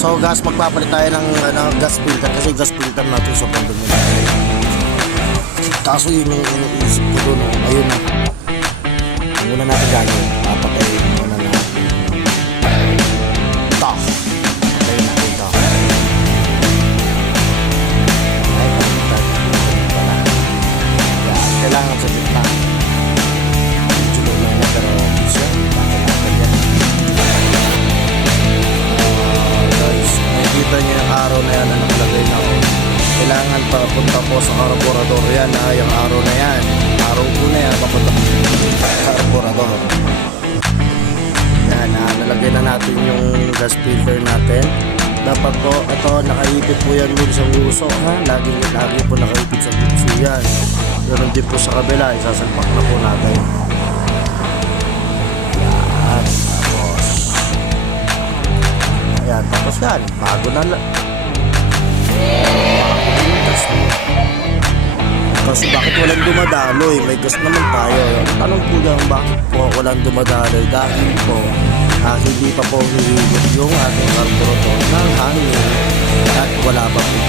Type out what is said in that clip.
So gas, magpapalit tayo ng ano, gas filter kasi gas filter natin sobrang dumi na. Kaso yun yung iniisip ko doon, ayun. Ang una natin gagawin, nakikita niyo yung araw na yan na nakalagay na ako. Kailangan papunta po sa carburetor yan ha, yung araw na yan. Araw po na yan, papunta po sa carburetor. Yan ha, nalagay na natin yung gas filter natin. Dapat po, ito, nakaipit po yan dun sa uso ha. Lagi, lagi po nakaipit sa uso yan. Ganun din po sa kabila, isasalpak na po natin. Yan. Bago na lang. Kasi bakit walang dumadaloy? May gas naman tayo. Tanong po dyan, bakit po walang dumadaloy? Dahil po, ah, hindi pa po hihigit yung ating carburetor ng hangin at wala pa po